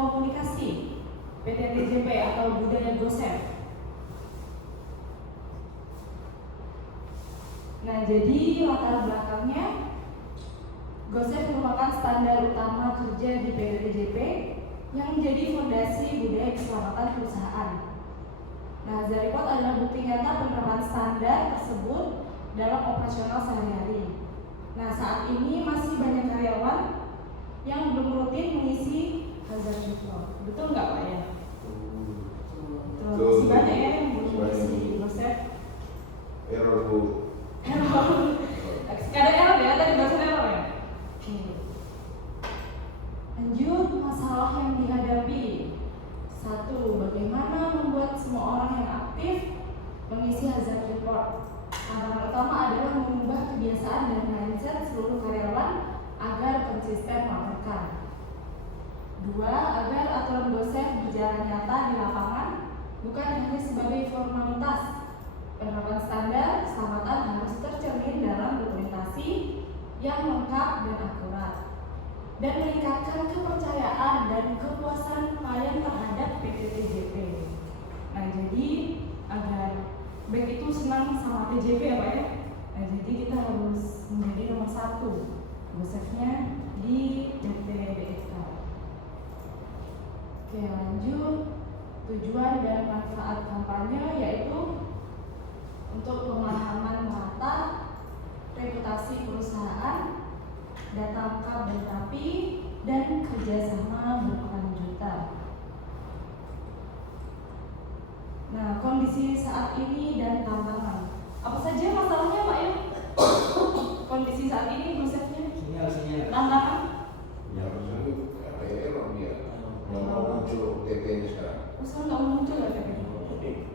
komunikasi PTTJP atau budaya GOSEF. Nah, jadi latar belakangnya GOSEF merupakan standar utama kerja di PTTJP yang menjadi fondasi budaya keselamatan perusahaan. Nah, Hazard Report adalah bukti nyata penerapan standar tersebut dalam operasional sehari-hari. Nah, saat ini masih banyak karyawan yang belum rutin mengisi Hazard Report. Betul nggak Pak ya? Betul. Masih banyak ya yang belum mengisi GOSEF. Error Bu. Kadang error ya, tadi bahasa error ya. Lanjut, masalah yang dihadapi. 1. Bagaimana membuat semua orang yang aktif mengisi Hazard Report? Tantangan utama adalah mengubah kebiasaan dan mindset seluruh karyawan agar konsisten melaporkan. 2. Agar aturan GOSEF berjalan nyata di lapangan, bukan hanya sebagai formalitas. Penerapan standar keselamatan harus tercermin dalam dokumentasi yang lengkap dan akurat, dan meningkatkan kepercayaan dan kepuasan klien terhadap PTTJP. Nah, jadi agar bank itu senang sama TJP ya Pak ya. Nah, jadi kita harus menjadi nomor 1 GOSEF-nya di PT BFK. Oke, lanjut. Tujuan dan manfaat kampanye yaitu untuk pemahaman merata reputasi perusahaan, data lengkap dan rapi, dan kerjasama berkelanjutan. Nah, kondisi saat ini dan tantangan. Apa saja masalahnya Pak ya? Kondisi saat ini GOSEF-nya? Tantangan? Ya, misalnya ada error dia. Nggak mau muncul TP-nya sekarang. Usaha nggak muncul ya TP?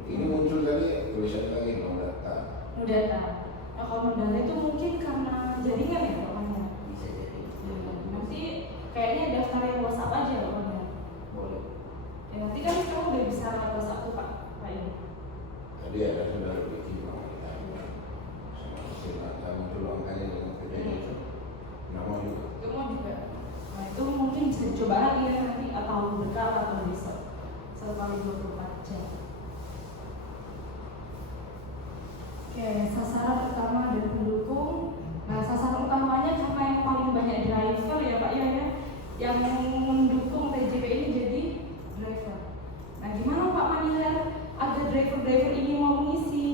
Ini muncul tadi tulisan lagi no data. No data. Nah, kalau no data itu mungkin karena jaringan ya Pak? Bisa jadi. Nanti kayaknya daftar yang WhatsApp aja Pak. Boleh. Ya, nanti kan kamu udah bisa lewat WhatsApp tuh Pak ini. Tadi ada saudara bikin sama kita. Sama muncul angkanya dengan kerjanya itu. Nama juga. Itu mau juga. Nah, itu mungkin bisa dicoba lagi ya nanti atau bekal atau besok. 1x24 jam. Oke, sasaran utama dan pendukung. Nah, sasaran utamanya karena yang paling banyak driver ya Pak ya, yang mendukung TJP ini jadi driver. Nah, gimana Pak Manilar agar driver-driver ini mau mengisi?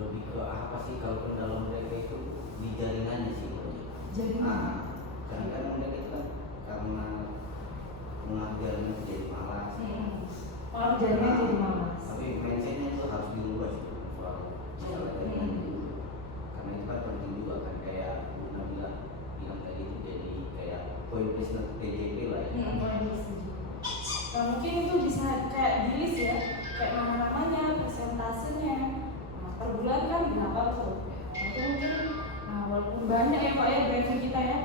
Lebih ke apa sih kalau dalam mereka itu di jaringannya sih? Jaringan. Karena kan mereka itu kan karena mengajarnya jadi malas. Orang jaringan jadi malas. Tapi mindsetnya itu harus diubah sih soal jaringan itu. Karena itu kan penting juga kan kayak Bu Nabila bilang tadi itu jadi kayak poin plus TJP lah ya. Nah, mungkin itu bisa kayak di list ya, kayak nama-namanya, persentasenya. Nah, per bulan kan berapa tuh? Itu mungkin, nah walaupun banyak ya Pak ya driver kita ya,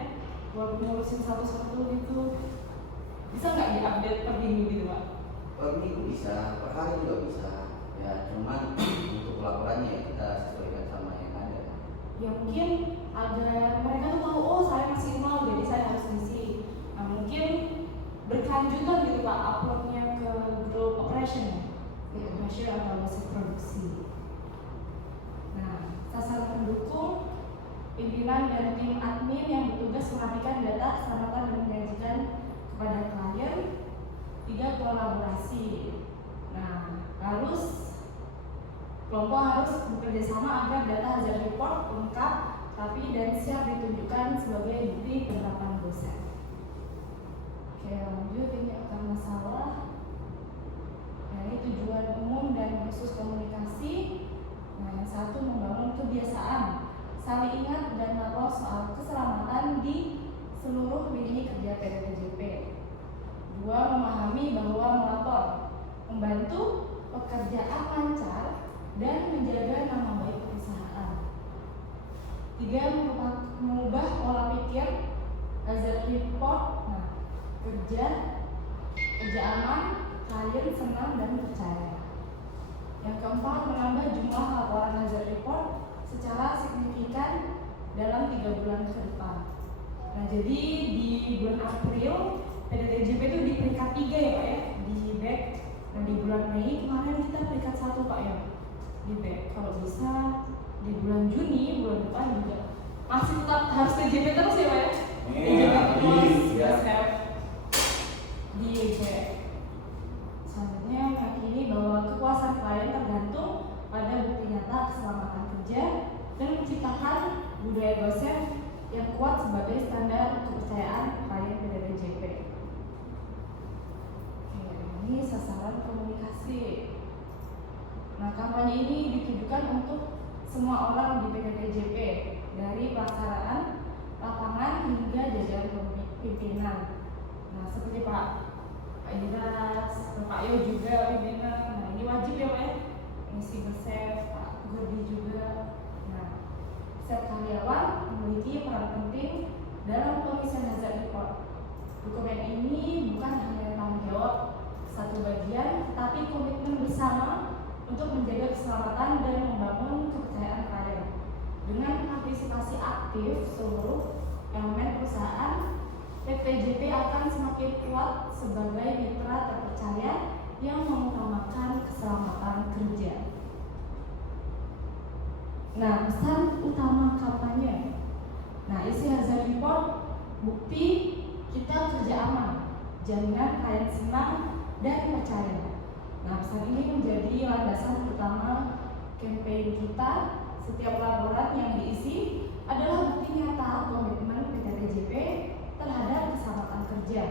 walaupun ngurusin satu-satu gitu, bisa nggak diupdate per minggu gitu Pak? Per minggu bisa, per hari juga bisa. Ya cuman untuk laporannya ya kita sesuaikan sama yang ada. Ya mungkin agar mereka tuh tahu, oh saya masih nol jadi saya harus ngisi. Nah mungkin berkelanjutan gitu Pak uploadnya ke grup operation atau mesin produksi. Nah, sasaran pendukung, pimpinan dan tim admin yang bertugas merapikan data, keselamatan dan menyajikan kepada klien. 3. Kolaborasi. Nah, kelompok harus bekerja sama agar data Hazard Report lengkap, rapi dan siap ditunjukkan sebagai bukti penerapan GOSEF. Oke, lanjut, ini akan masalah. Nah, ini tujuan umum dan khusus komunikasi. Nah, yang 1, membangun kebiasaan saling ingat dan lapor soal keselamatan di seluruh lini kerja PTTJP. 2. Memahami bahwa melapor membantu pekerjaan lancar dan menjaga nama baik perusahaan. 3. Mengubah pola pikir Hazard Report. Nah, kerja aman, klien senang dan percaya. Yang 4, menambah jumlah laporan Hazard Report secara signifikan dalam 3 bulan ke depan. Nah, jadi di bulan April PTTJP itu bulan Mei kemarin kita peringkat 1 Pak ya di BEK. Kalau bisa di bulan Juni bulan depan juga masih tetap harus TJP terus ya Pak ya. TJP terus Gosef di BEK. Selanjutnya meyakini bahwa kepuasan klien tergantung pada bukti nyata keselamatan kerja dan menciptakan budaya Gosef yang kuat sebagai standar kepercayaan klien PTTJP. Ini sasaran komunikasi. Nah, kampanye ini ditujukan untuk semua orang di PTTJP dari pelaksanaan lapangan hingga jajaran pimpinan. Nah, seperti Pak Idras, Pak Yo juga pimpinan. Nah, ini wajib ya Pak ya, mengisi Gosef, Pak Gordi juga. Nah, setiap karyawan memiliki peran penting dalam pengisian hazard report. Dokumen ini bukan hanya tanggung jawab satu bagian, tapi komitmen bersama untuk menjaga keselamatan dan membangun kepercayaan klien. Dengan partisipasi aktif seluruh elemen perusahaan, PTJP akan semakin kuat sebagai mitra terpercaya yang mengutamakan keselamatan kerja. Nah, pesan utama kampanye. Nah, isi hazard report, bukti kita kerja aman, jaminan klien senang dan percaya. Nah, pesan ini menjadi landasan utama campaign kita. Setiap laporan yang diisi adalah bukti nyata komitmen PTTJP terhadap keselamatan kerja.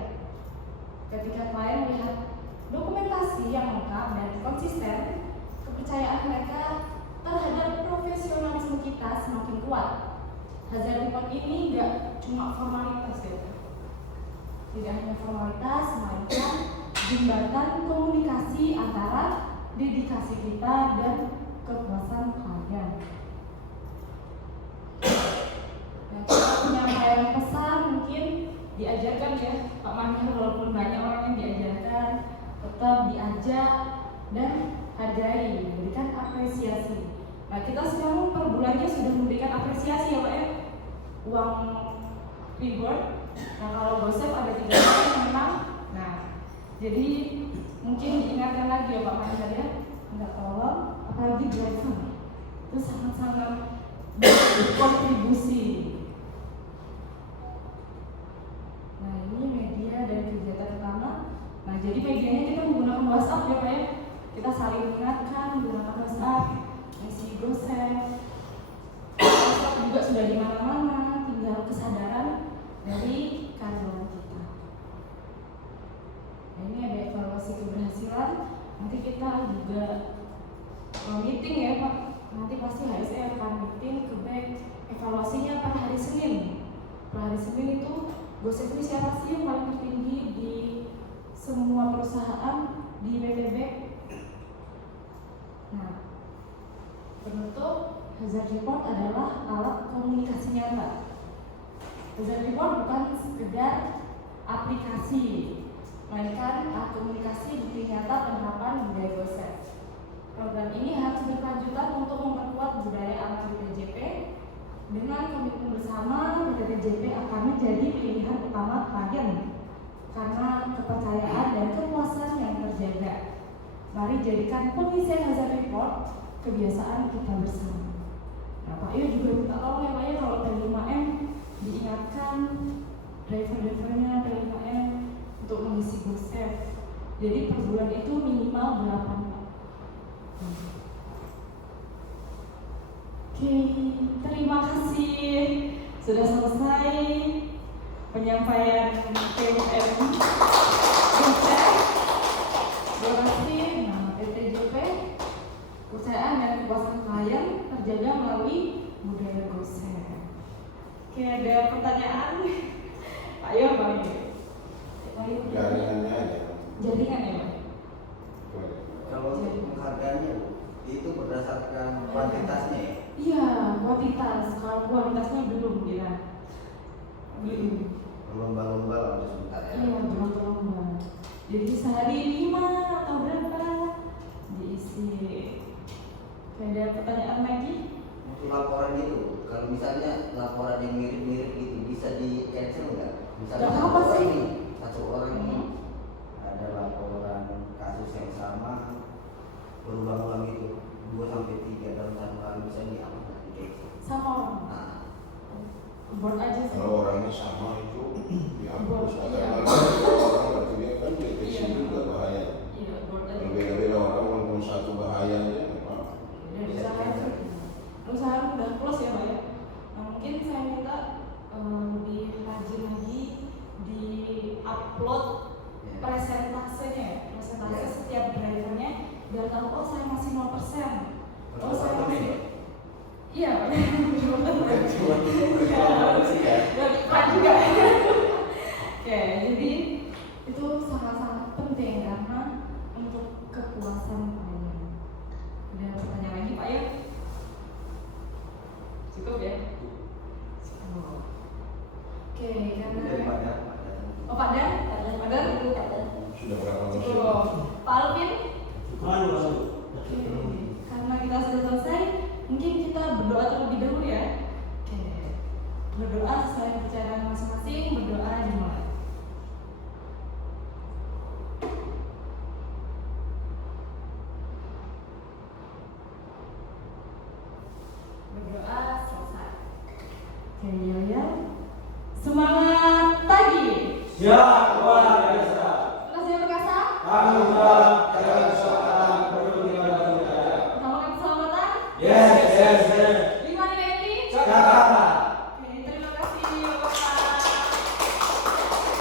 Ketika klien melihat dokumentasi yang lengkap dan konsisten, kepercayaan mereka terhadap profesionalisme kita semakin kuat. Hazard report ini nggak cuma formalitas ya, tidak hanya formalitas, melainkan jembatan komunikasi antara dedikasi kita dan kepuasan klien. Nah, kita penyampaian pesan mungkin diajarkan ya Pak Manhir, walaupun banyak orang yang diajarkan, tetap diajak dan hargai, memberikan apresiasi. Nah, kita sekarang per bulannya sudah memberikan apresiasi ya Pak ya, uang reward. Nah, kalau Gosef ada 3 orang yang menang. Nah, jadi mungkin diingatkan lagi ya Pak Manhir ya, minta tolong, apalagi driver itu sangat-sangat berkontribusi. Nah, ini media dan kegiatan utama. Nah, jadi medianya kita menggunakan WhatsApp ya Pak ya. Kita saling mengingatkan menggunakan WhatsApp, isi Gosef. WhatsApp juga sudah di mana-mana, tinggal kesadaran dari karyawan kita. Nah, ini ada evaluasi keberhasilan. Nanti kita juga meeting ya Pak. Nanti pasti HSE akan meeting ke back evaluasinya pada hari Senin. Pada hari Senin itu Gosef ini siapa sih yang paling tertinggi di semua perusahaan di PTB? Nah, penutup, hazard report adalah alat komunikasi nyata. Hazard report bukan sekedar aplikasi, melainkan alat komunikasi bukti nyata penerapan budaya Gosef. Program ini harus berkelanjutan untuk memperkuat budaya aman PTJP. Dengan komitmen bersama, PTJP akan menjadi pilihan utama klien karena kepercayaan dan kepuasan yang terjaga. Mari jadikan pengisian hazard report kebiasaan kita bersama. Nah, Pak Yo juga minta tolong ya Pak ya, kalau T5M diingatkan driver-drivernya T5M untuk mengisi Gosef. Jadi per bulan itu minimal 8. Oke, terima kasih sudah selesai penyampaian PMM Gosef. Terima kasih. Nah, PTJP kepercayaan dan kepuasan klien terjaga melalui budaya Gosef. Oke, ada pertanyaan? Ayo Pak Yo. Jaringannya aja. Jaringan ya Pak? Kalau untuk penghargaannya itu berdasarkan kuantitasnya ya? Iya, kuantitas. Kalau kualitasnya belum ya. Lomba-lomba lah sebentar ya. Iya, lomba. Jadi sehari 5 atau berapa diisi. Ada pertanyaan lagi? Untuk laporan itu, kalau misalnya laporan yang mirip-mirip itu bisa di cancel nggak? Misalnya Nggak apa-apa sih. satu orang ini ada laporan kasus yang sama, presentasenya, presentase setiap drivernya biar tahu oh saya masih 0%. Oh saya Betul, masih iya, Cuma sih ya. iklan juga. Oke, jadi itu sangat-sangat penting karena untuk kepuasan klien. Ada pertanyaan lagi Pak ya? Cukup ya? Oh. Oke, Dari Pak karena Dan, Pak Dan. oh Pak Dan dulu Pak Dan. Sudah berapa lama? Cukup. Pak Alvin? Lalu. Oke, karena kita sudah selesai, mungkin kita berdoa terlebih dahulu ya. Oke, berdoa sesuai kepercayaan masing-masing, berdoa dimulai. Berdoa selesai. Oke, ya. Semangat pagi. Ya, luar biasa. Kasih perkasa. Anugerah dan keselamatan perlu kita. Utamakan keselamatan. Yes.